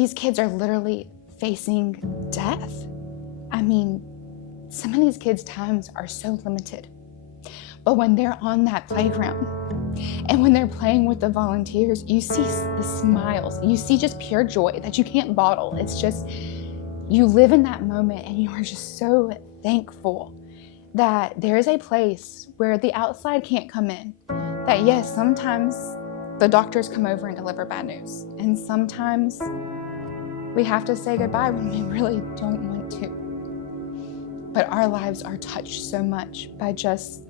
these kids are literally facing death. I mean, some of these kids' times are so limited. But when they're on that playground and when they're playing with the volunteers, you see the smiles. You see just pure joy that you can't bottle. It's just, you live in that moment and you are just so thankful that there is a place where the outside can't come in. That yes, sometimes the doctors come over and deliver bad news. And sometimes we have to say goodbye when we really don't want to. But our lives are touched so much by just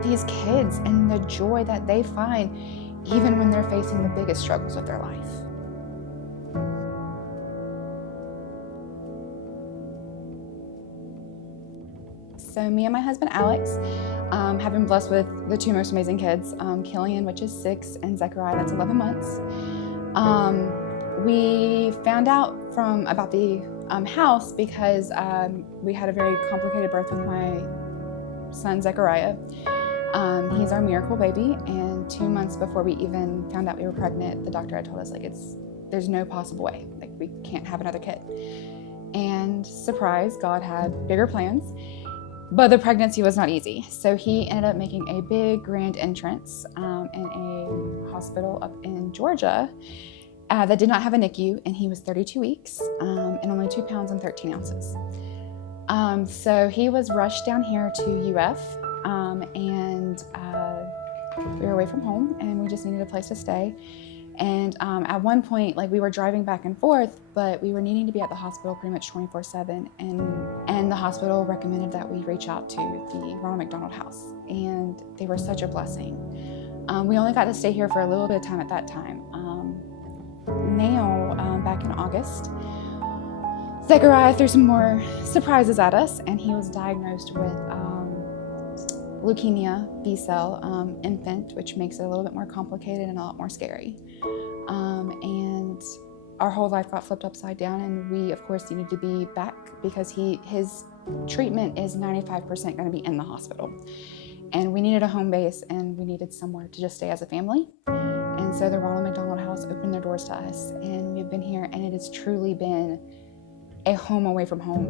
these kids and the joy that they find even when they're facing the biggest struggles of their life. So me and my husband Alex have been blessed with the two most amazing kids, Killian, which is 6, and Zechariah, that's 11 months. We found out about the house because we had a very complicated birth with my son Zechariah. He's our miracle baby, and 2 months before we even found out we were pregnant, the doctor had told us there's no possible way, we can't have another kid. And surprise, God had bigger plans, but the pregnancy was not easy. So he ended up making a big grand entrance in a hospital up in Georgia that did not have a NICU, and he was 32 weeks and only 2 pounds and 13 ounces. So he was rushed down here to UF, and we were away from home, and we just needed a place to stay. And at one point, we were driving back and forth, but we were needing to be at the hospital pretty much 24/7. And the hospital recommended that we reach out to the Ronald McDonald House, and they were such a blessing. We only got to stay here for a little bit of time at that time. Now, back in August, Zechariah threw some more surprises at us, and he was diagnosed with leukemia B-cell infant, which makes it a little bit more complicated and a lot more scary. And our whole life got flipped upside down, and we, of course, needed to be back because his treatment is 95% going to be in the hospital. And we needed a home base, and we needed somewhere to just stay as a family. And so the Ronald McDonald House opened their doors to us, and we've been here, and it has truly been a home away from home.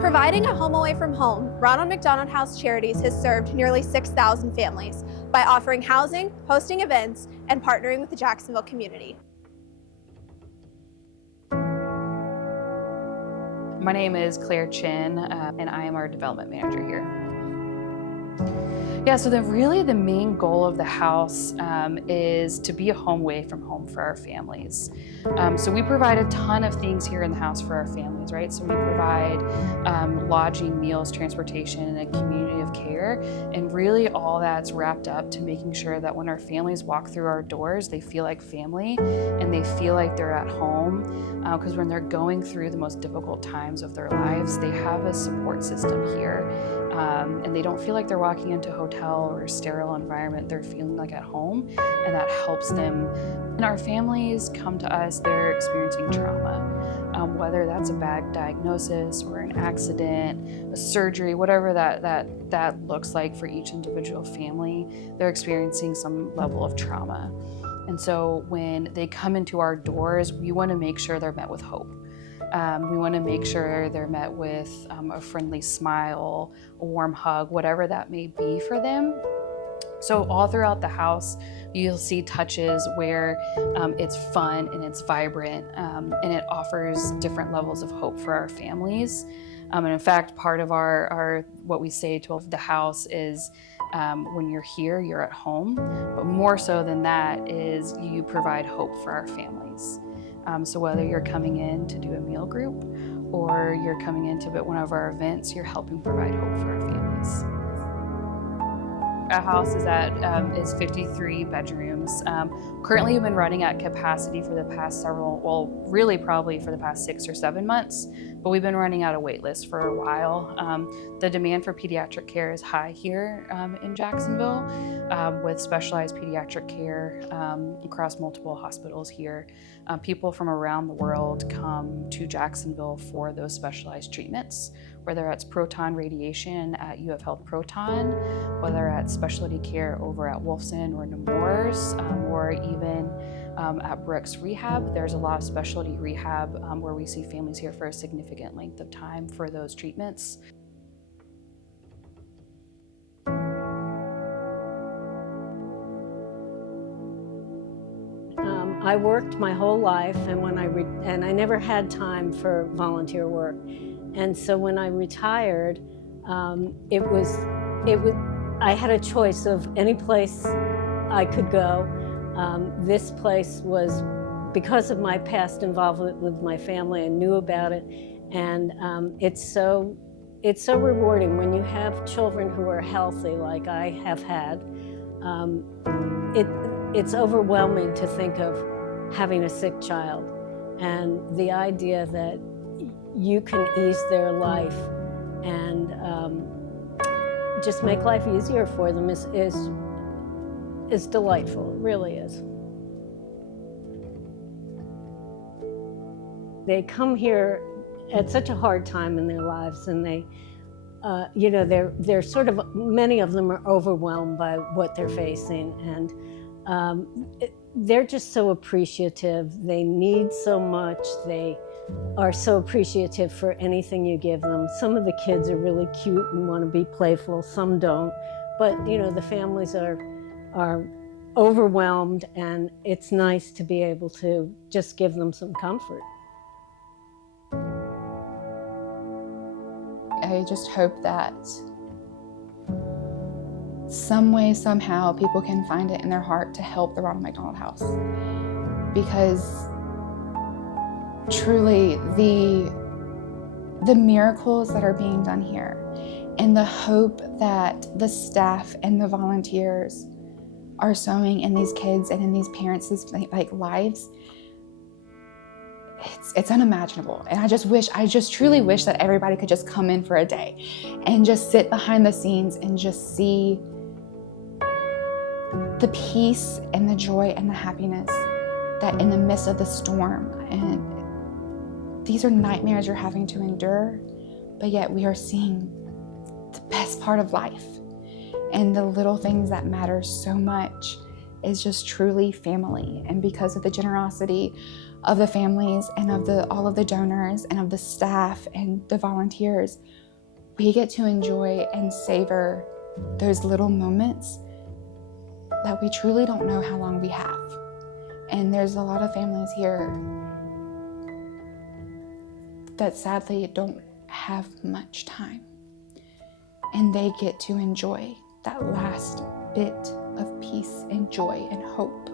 Providing a home away from home, Ronald McDonald House Charities has served nearly 6,000 families by offering housing, hosting events, and partnering with the Jacksonville community. My name is Claire Chin, and I am our development manager here. Yeah, so the main goal of the house is to be a home away from home for our families. So we provide a ton of things here in the house for our families, right? So we provide lodging, meals, transportation, and a community of care. And really all that's wrapped up to making sure that when our families walk through our doors, they feel like family and they feel like they're at home. Because when they're going through the most difficult times of their lives, they have a support system here. And they don't feel like they're walking into a hotel or a sterile environment. They're feeling like at home, and that helps them. When our families come to us, they're experiencing trauma, whether that's a bad diagnosis or an accident, a surgery, whatever that looks like for each individual family, they're experiencing some level of trauma. And so when they come into our doors, we want to make sure they're met with hope. We want to make sure they're met with a friendly smile, a warm hug, whatever that may be for them. So all throughout the house, you'll see touches where it's fun and it's vibrant, and it offers different levels of hope for our families. And in fact, part of our what we say to the house is when you're here, you're at home. But more so than that is you provide hope for our families. So whether you're coming in to do a meal group or you're coming in to one of our events, you're helping provide hope for our families. Our house is 53 bedrooms. Currently, we've been running at capacity for the past really probably for the past 6 or 7 months, but we've been running out of wait lists for a while. The demand for pediatric care is high here in Jacksonville, with specialized pediatric care across multiple hospitals here. People from around the world come to Jacksonville for those specialized treatments, whether it's proton radiation at UF Health Proton, whether it's specialty care over at Wolfson or Nemours, or even at Brooks Rehab. There's a lot of specialty rehab where we see families here for a significant length of time for those treatments. I worked my whole life, and I never had time for volunteer work. And so when I retired, I had a choice of any place I could go. This place was, because of my past involvement with my family, I knew about it, and it's so rewarding when you have children who are healthy, like I have had. It's overwhelming to think of having a sick child, and the idea that you can ease their life and just make life easier for them is delightful. It really is. They come here at such a hard time in their lives, and they, they're sort of, many of them are overwhelmed by what they're facing, and they're just so appreciative. They need so much. They are so appreciative for anything you give them. Some of the kids are really cute and want to be playful, some don't. But the families are overwhelmed, and it's nice to be able to just give them some comfort. I just hope that some way, somehow, people can find it in their heart to help the Ronald McDonald House. Because truly, the miracles that are being done here, and the hope that the staff and the volunteers are sowing in these kids and in these parents' lives, it's unimaginable. And I just truly wish that everybody could just come in for a day and just sit behind the scenes and just see the peace and the joy and the happiness that in the midst of the storm, and these are nightmares you're having to endure, but yet we are seeing the best part of life. And the little things that matter so much is just truly family. And because of the generosity of the families and of all of the donors and of the staff and the volunteers, we get to enjoy and savor those little moments that we truly don't know how long we have. And there's a lot of families here that sadly don't have much time, and they get to enjoy that last bit of peace and joy and hope.